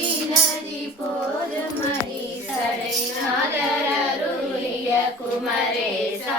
தினதி போது மணி சடை நாதரருளிய குமரேசா